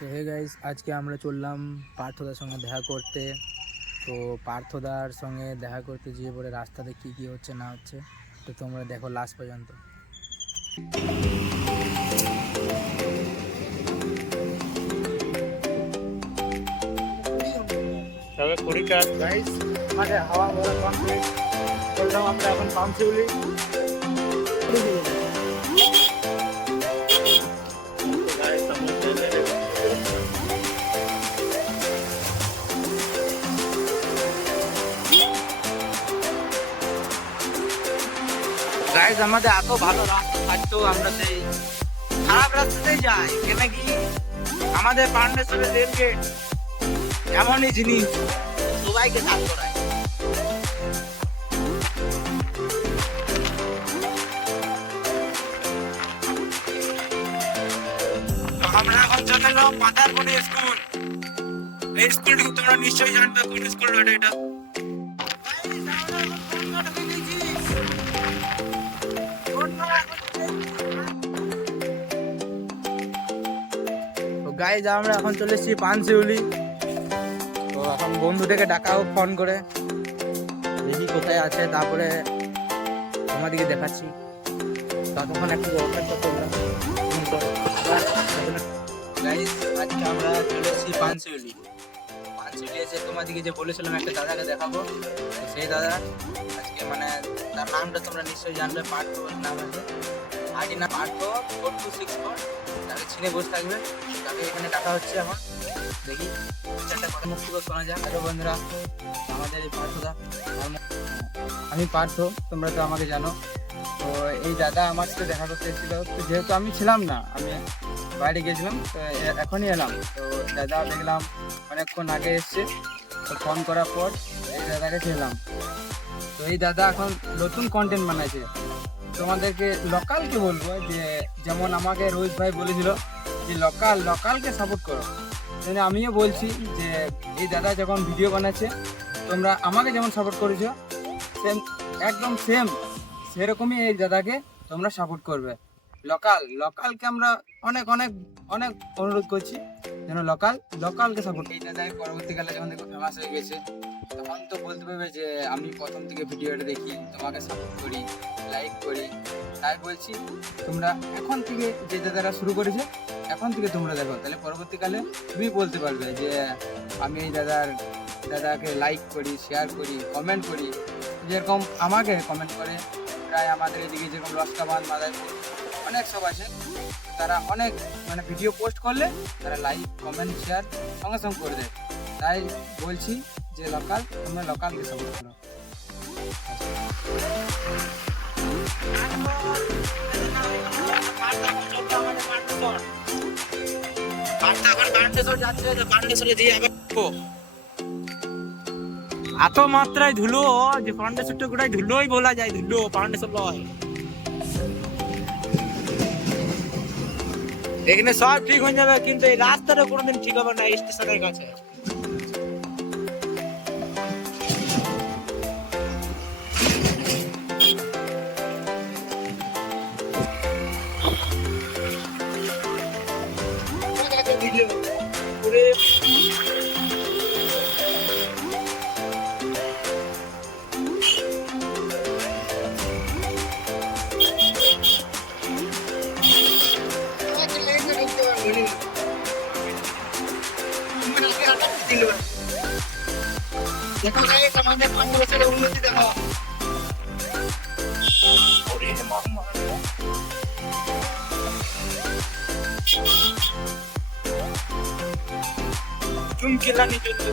তো hey guys, আজকে আমরা চললাম পার্থদার সঙ্গে দেখা করতে। তো পার্থদার সঙ্গে দেখা করতে গিয়ে পরে রাস্তাতে কী কী হচ্ছে না হচ্ছে তো তোমরা দেখো লাস্ট পর্যন্ত। তবে কুড়িটা গাইস আমাদের হাওয়া ভরা কমপ্লিট চললাম আমরা এখন পামচিউলি। গাইস আমাদের এত ভালো রাস্তা থাকতেও আমরা সেই খারাপ রাস্তাতেই যাই, কেন কি আমাদের পান্ডেশ্বরের রেল গেট এমনই জিনিস সবাইকে সাথ করায়। আমরা এখন চলে এলাম পাতারপুরি স্কুল। এই স্কুলটি তোমরা নিশ্চয়ই জানবে কোন স্কুল এটা। তো গাইজ আমরা এখন চলে এসেছি পানশিউলি। তো এখন বন্ধুটাকে ডাকা হোক ফোন করে, দেখি কোথায় আছে, তারপরে তোমাদেরকে দেখাচ্ছি। ততক্ষণ একটু অপেক্ষা করলাম। গাইজ আজকে আমরা চলে এসেছি পানশিউলি। পানশিউলি এসে তোমাদেরকে যে বলেছিলাম একটা দাদাকে দেখাবো, সেই দাদা আজকে মানে তার নামটা তোমরা নিশ্চয়ই জানবে, পার্থ নাম আছে। আগে না পার্থ 4264, তাকে চিনে বসে থাকবে। তাকে এখানে টাকা হচ্ছে আমার, দেখি চারটা কথা মুক্তি করে শোনা যায়। হ্যালো বন্ধুরা, আমাদের এই পার্থদা। আমি পার্থ, তোমরা তো আমাকে জানো। তো এই দাদা আমার সাথে দেখা করতে এসেছিল, তো যেহেতু আমি ছিলাম না, আমি বাইরে গেছিলাম, তো এখনই এলাম। তো দাদা দেখলাম অনেকক্ষণ আগে এসছে, তো ফোন করার পর এই দাদাকে ছিলাম। তো এই দাদা এখন নতুন কন্টেন্ট বানাইছে। তোমাদেরকে লোকালকে বলবো যে যেমন আমাকে রোহিত ভাই বলেছিল যে লোকালকে সাপোর্ট করো, মানে আমিও বলছি যে এই দাদা যখন ভিডিও বানাচ্ছে তোমরা আমাকে যেমন সাপোর্ট করেছো, সেম একদম সেরকমই এই দাদাকে তোমরা সাপোর্ট করবে। লোকালকে আমরা অনেক অনেক অনেক অনুরোধ করছি যেন লোকালকে সাপোর্ট। এই দাদাই পরবর্তীকালে যখন দেখো ফেমাস হয়ে গেছে, তখন তো বলতে পারবে যে আমি প্রথম থেকে ভিডিওটা দেখি, তোমাকে সাপোর্ট করি, লাইক করি। তাই বলছি তোমরা এখন থেকে যে দাদারা শুরু করেছে, এখন থেকে তোমরা দেখো, তাহলে পরবর্তীকালে তুমি বলতে পারবে যে আমি এই দাদাকে লাইক করি, শেয়ার করি, কমেন্ট করি। যেরকম আমাকে কমেন্ট করে প্রায় আমাদের এদিকে যেরকম লস্কাবান, মাদারপুর অনেক সব আছে, তারা অনেক মানে ভিডিও পোস্ট করলে তারা লাইক, কমেন্ট, শেয়ার সঙ্গে সঙ্গে করে দেয়। তাই বলছি যে তোমরা লোকালকে সাপোর্ট করো। এত মাত্রায় ধুলো যে পান্ডেশ্বরটা গোটাই ধুলোই বলা যায়, ধুলো পান্ডেশ্বর লয়। এখানে সব ঠিক হয়ে যাবে, কিন্তু এই রাস্তাটা কোনোদিন ঠিক হবে না স্টেশনের কাছে। দেখো গাইস আমাদের পান্ডেশ্বরের উন্নতি দেখো। চুমকিলানি চলছে।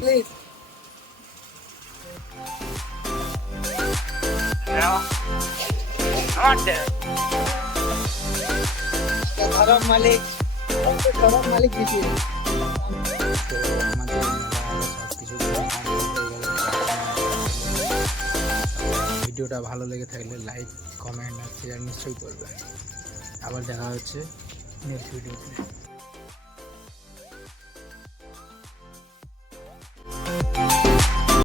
Please. ধরম মালিক দিচ্ছে। তো আমাদের সব কিছু ভিডিওটা ভালো লেগে থাকলে লাইক কমেন্ট আর শেয়ার নিশ্চয়ই করবেন। আবার দেখা হচ্ছে নেক্সট ভিডিওতে।